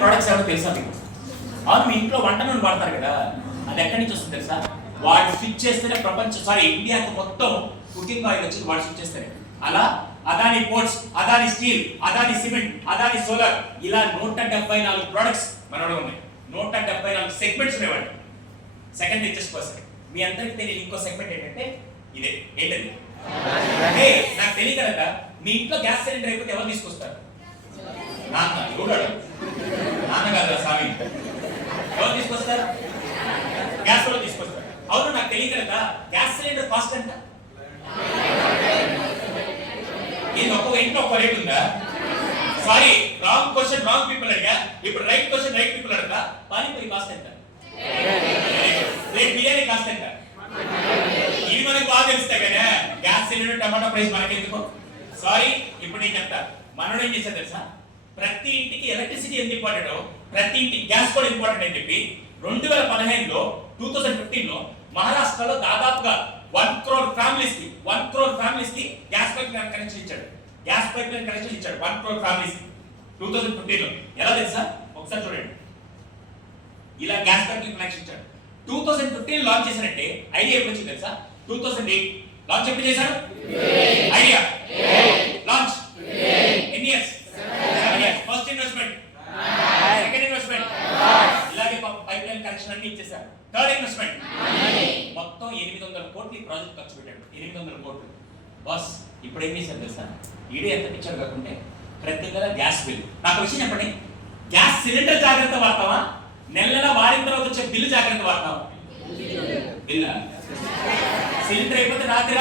Products ఏమో తెలుసా మీకు? అవును, మీ ఇంట్లో వంట నూనె వాడతారు కదా, అది ఎక్కడి నుంచి వస్తుంది తెలుసా? వాడు స్విచ్ చేస్తేనే ఇండియాకు మొత్తం కుకింగ్ ఆయిల్ వచ్చింది వాడు స్విచ్ చేస్తేనే. అలా Adani ports, Adani steel, Adani cement, Adani solar, ఇలా 174 ప్రొడక్ట్స్ మనలో ఉన్నాయి. 174 సెగ్మెంట్స్ ఉన్నాయి. Second richest person. మీ అందరికి తెలియని ఇంకో సెగ్మెంట్ ఏంటంటే ఇదే. ఏంటది? నాకు తెలియక మీ ఇంట్లో గ్యాస్ సిలిండర్ అయిపోతే ఎవరు తీసుకొస్తారు? నాన్న కాదు స్వామి, ఎవరు తీసుకొస్తారు? గ్యాస్ వాళ్ళు తీసుకొస్తారు. అవును, నాకు తెలియక గ్యాస్ సిలిండర్ కాస్ట్ ఎంత? ఇది ఒక్కొక్క ఇంట్లో ఒక్క రేట్ ఉందా? Sorry, wrong question wrong people అడిగా. ఇప్పుడు రైట్ క్వశ్చన్ రైట్ పీపుల్ అడగా. పానీపూరి కాస్ట్ ఎంత? రేట్ బిర్యానీ కాస్ట్ ఎంత? ఇది మనకు బాగా తెలుస్తాయి కదా. గ్యాస్ సిలిండర్ టమాటా ప్రైస్ మనకెందుకు? సారీ, ఇప్పుడు నేను చెప్తా. మనోడు ఏం చేశారు తెలుసా? ప్రతి ఇంటికి ఎలక్ట్రిసిటీ ఎంత ఇంపార్టెంట్, ప్రతి ఇంటికి గ్యాస్ కూడా ఇంపార్టెంట్ అని చెప్పి 2015లో 2015లో మహారాష్ట్రలో దాదాపుగా 1 crore ఫ్యామిలీస్ కి గ్యాస్ పైప్ లైన్ కనెక్షన్ ఇచ్చాడు. 1 crore ఫ్యామిలీస్ 2015లో. ఎలా తెలుసా? ఒకసారి చూడండి. ఇలా గ్యాస్ పైప్ లైన్ కనెక్షన్ ఇచ్చాడు. 2015 లాంచ్ చేశారంటే ఐడియా ఎప్పుడు వచ్చింది తెలుసా? 2008 లాంచ్ ఎప్పుడు చేశారు? ఐడియా లాంచ్ ఎన్ని years? 7 years. First investment, second investment, ఇలాగే పైప్ లైన్ కనెక్షన్ అన్ని ఇచ్చేసారు. థర్డ్ ఇన్వెస్ట్మెంట్, మొత్తం 800 కోట్లు ఈ ప్రాజెక్ట్ ఖర్చు పెట్టాడు. 800 కోట్లు. బాస్ ఇప్పుడు ఏం చేశారు తెలుసా? ఈడే ఎంత పిక్చర్ కాకుంటే ప్రతి నెల గ్యాస్ బిల్. నాకు విషయం చెప్పండి, గ్యాస్ సిలిండర్ జాగ్రత్త వాడతావా, నెల వాడిన తర్వాత వచ్చే బిల్లు జాగ్రత్త వాడతావా? బిల్ సిలిండర్ అయిపోతే రాత్రి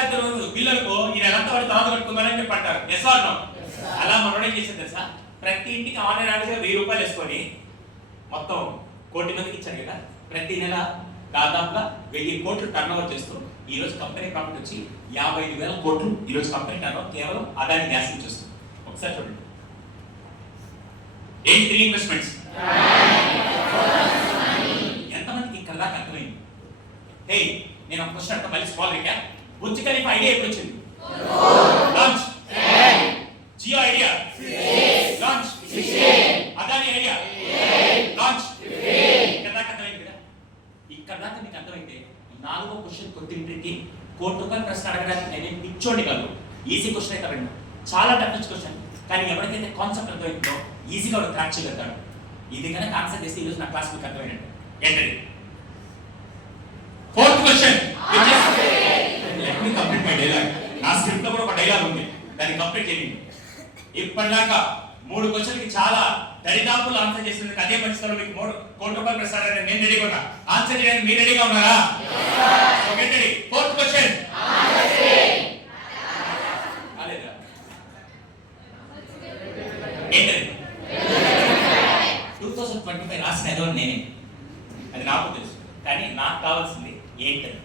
బిల్లులకు ఈ నెలంతా వాడి తర్వాత కట్టుకుందానని చెప్పి అంటారు. Yes or no? అలా మనోడు ఏం చేశారు తెలుసా? ప్రతి ఇంటికి ఆన్లైన్ ఆర్డర్ 1000 రూపాయలు వేసుకొని మొత్తం 1 కోటి మందికి ఇచ్చారు కదా. ప్రతి నెల దాదాపుగా 1000 కోట్లు టర్న్ ఓవర్ చేస్తూ ఈ రోజు కంపెనీ ప్రాఫిట్ వచ్చి 55,000 కోట్లు. ఈ రోజు కంపెనీ టర్న్ ఓవర్ కేవలం అదాని గ్యాస్ నుంచి వస్తుంది. ఒకసారి చూడండి. ఏంటి 3 ఇన్వెస్ట్మెంట్స్? ఎంతమందికి ఇక్కడ దాకా అర్థమైంది? హే, నేను ఒక క్వశ్చన్ అంటే మళ్ళీ small recap. Burj Khalifa idea ఎప్పుడు వచ్చింది? Launch. Jio idea launch. Adani idea launch. ఇక్కడ దాకా అర్థమైంది కదా? ఇక్కడ దాకా మీకు అర్థమైతే 4వ క్వశ్చన్ కొద్దింటికి 1 కోటి రూపాయలు ప్రశ్న అడగడానికి నేనేం పిచ్చోండి కాదు. ఈజీ క్వశ్చన్ అయితే అడగండి, చాలా టఫ్ క్వశ్చన్. కానీ ఎవరికైతే కాన్సెప్ట్ అర్థమైందో ఈజీగా వాడు క్రాక్ చేయగలుగుతాడు. ఇది కనుక ఆన్సర్ చేస్తే ఈరోజు నా క్లాస్ మీకు అర్థమైనట్టు. ఏంటది? 4th question. Let me complete my dialogue. నా స్క్రిప్ట్ లో కూడా ఒక డైలాగ్ ఉంది, దాన్ని కంప్లీట్ చేయండి. ఇప్పటిదాకా 3 క్వశ్చన్కి చాలా దరిదాపులు ఆన్సర్ చేసినందుకు అదే పరిస్థితుల్లో మీకు 3 కోటి రూపాయలు ప్రసారాన్ని నేను రెడీగా ఉన్నా. ఆన్సర్ చేయడానికి మీరు రెడీగా ఉన్నారా? Get ready. 4th question. ఏంటది? 2025 రాసిన ఏదో నేనే, అది నాకు తెలుసు. కానీ నాకు కావాల్సింది ఏంటది?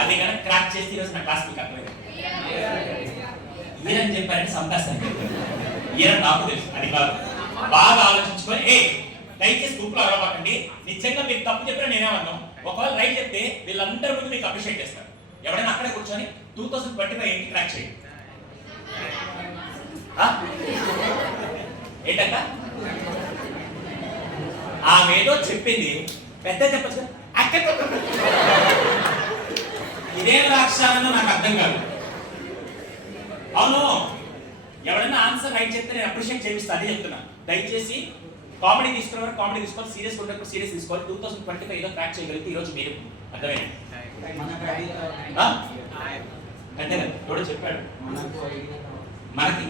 అది కనుక క్రాక్ చేస్తే ఈరోజు నా క్లాస్ మీకు అర్థమైంది. ఏదని చెప్పారంటే సంపాస్తాను. ఏదని నాకు తెలుసు, అది కాదు. బాగా ఆలోచించుకొని దయచేసి గ్రూప్లో అరవకండి. నిజంగా మీకు తప్పు చెప్పినా నేనేమన్నాం. ఒకవేళ రైట్ చెప్తే వీళ్ళందరి ముందు మీకు అప్రిషియేట్ చేస్తారు. ఎవరైనా అక్కడే కూర్చొని 2025 ఏంటి క్రాక్ చేయండి. ఏంటంట? ఆమె ఏదో చెప్పింది పెద్ద చెప్పచ్చు. ఇదేం రాక్షసానో నాకు అర్థం కాదు. అవును, ఎవరైనా ఆన్సర్ రైట్ చెప్తే నేను అప్రిషియేట్ చేయిస్తాను అని చెప్తున్నా. దయచేసి కామెడీ తీసుకున్నవారు కామెడీ తీసుకోవాలి, సీరియస్ ఉన్నప్పుడు సీరియస్ తీసుకోవాలి. 2025 ఏదో క్రాక్ చేయగలిగితే ఈరోజు మీరు అర్థమైంది. అంటే ఎవడో చెప్పాడు మనకి.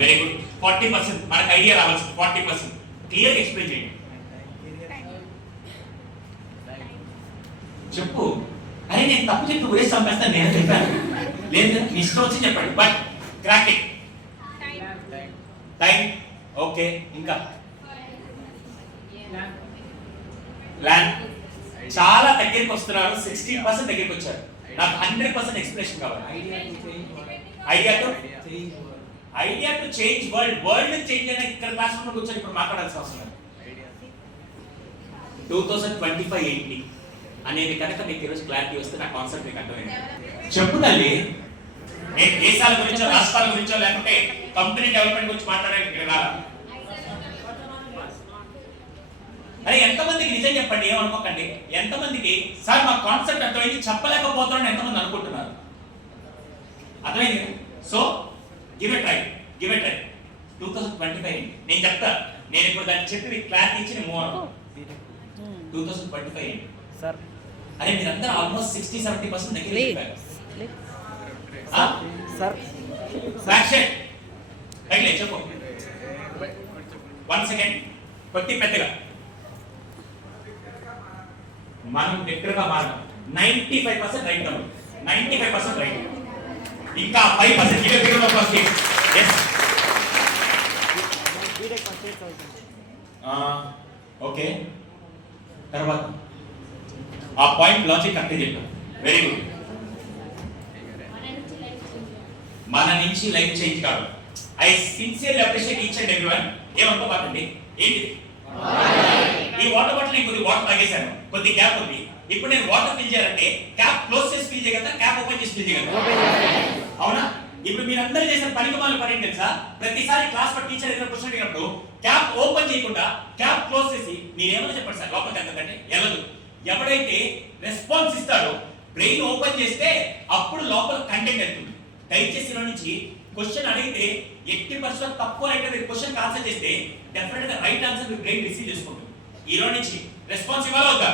Very good. 40% మనకు ఐడియా రావాల్సింది. 40% క్లియర్ ఎక్స్ప్లెయిన్ చేయండి. చెప్పు. అరే నేను తప్పు చెప్పి ఒరే సంపేస్తాను నేను చెప్పాను. లేదు నీ ఇష్టం వచ్చి చెప్పండి. But cracking time. ఓకే, ఇంకా ప్లాన్. చాలా దగ్గరికి వస్తున్నారు. 60% దగ్గరికి వచ్చారు. నాకు 100% ఎక్స్ప్లెనేషన్ కావాలి. Idea to change world change అనేది ఇక్కడ క్లాస్ రూమ్ లో కూర్చొని ఇప్పుడు మాట్లాడాల్సిన అవసరం లేదు. 2025 ఏంటి అనేది కనుక మీకు ఈరోజు క్లారిటీ వస్తే నా కాన్సెప్ట్ మీకు అర్థమైంది. చెప్పు తల్లి. నేను దేశాల గురించో రాష్ట్రాల గురించో లేకపోతే కంపెనీ డెవలప్మెంట్ గురించి మాట్లాడడానికి ఇక్కడ రాలా. అరే ఎంతమందికి నిజం చెప్పండి, ఏమనుకోకండి, ఎంతమందికి సార్ మా కాన్సెప్ట్ అర్థమైంది చెప్పలేకపోతున్నాను ఎంతమంది అనుకుంటున్నారు? అర్థమైంది? So give a try, give a try. 2025 నేను చెప్తా, నేను ఇప్పుడు దాన్ని చెప్పి క్లారిటీ ఇచ్చి మూవ్ అవ్వను. 2025 సార్ అరే మీరందరూ ఆల్మోస్ట్ 60-70% దగ్గర చెప్పారు. సార్ బ్యాక్ షేక్ పైకి చెప్పు. 1 సెకండ్ కొద్ది పెద్దగా మనం దగ్గరగా మారడం. 95% రైట్ నమ్ము, 95% రైట్. ఇంకా 5% ఇదే begin of first yes okay. తర్వాత ఆ పాయింట్ లాజిక్ కరెక్ట్ చెప్పాను, వెరీ గుడ్. మన నుంచి లైఫ్ చేంజ్ కాదు. I sincerely appreciate each and everyone. ఏమనుకోబాకండి, ఏంటిది ఈ వాటర్ బాటిల్, నేను కొద్ది వాటర్ తాగేశాను, కొద్ది గ్యాప్ ఉంది. ఇప్పుడు నేను వాటర్ ఫిల్ చేయాలంటే క్యాప్ క్లోజ్ చేసి ఫిల్ చేయగలరా, క్యాప్ ఓపెన్ చేసి ఫిల్ చేయగలరా? అవునా? ఇప్పుడు మీరందరూ చేసిన పనికిమాల పని ఏంటి తెలుసా? ప్రతిసారి క్లాస్ లో టీచర్ ఏదైనా క్వశ్చన్ అడిగినప్పుడు క్యాప్ ఓపెన్ చేయకుండా క్యాప్ క్లోజ్ చేసి మీరేమని చెప్పండి సార్ లోపలికి ఎంతంటే వెళ్ళదు. ఎవడైతే రెస్పాన్స్ ఇస్తాడో బ్రెయిన్ ఓపెన్ చేస్తే అప్పుడు లోపల కంటెంట్ వెళ్తుంది. దయచేసి ఇలా నుంచి క్వశ్చన్ అడిగితే 80% తక్కువ అయితే మీరు క్వశ్చన్ ఆన్సర్ చేస్తే డెఫినెట్ గా రైట్ ఆన్సర్ మీ బ్రెయిన్ రిసీవ్ చేసుకుంటుంది. ఈ రోజు నుంచి రెస్పాన్స్ ఇవ్వాలి అవుతా.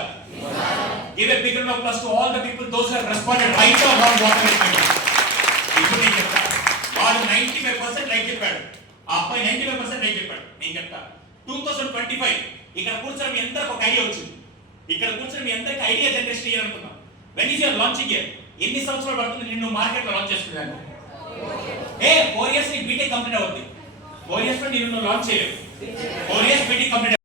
Give a big round of applause to all the people those who have responded right or wrong whatever it. ఇప్పుడు నేను చెప్తా, వాడు 95% రైట్ చెప్పాడు, ఆ అబ్బాయి 95% రైట్ చెప్పాడు. నేను చెప్తా 2025 ఇక్కడ కూర్చొని మీ అందరికి ఒక ఐడియా వచ్చింది. ఇక్కడ కూర్చొని మీ అందరికి ఐడియా జనరేషన్ చేయాలనుకున్నాం. When is your launching year? ఎన్ని సంవత్సరాలు పడుతుంది నిన్ను మార్కెట్ లో లాంచ్ చేసుకున్నాను? 4 years నీ బీటెక్ కంప్లీట్ అవుతుంది. 4 years లో నిన్ను లాంచ్ చేయలేదు. 4 years బీటెక్ కంప్లీట్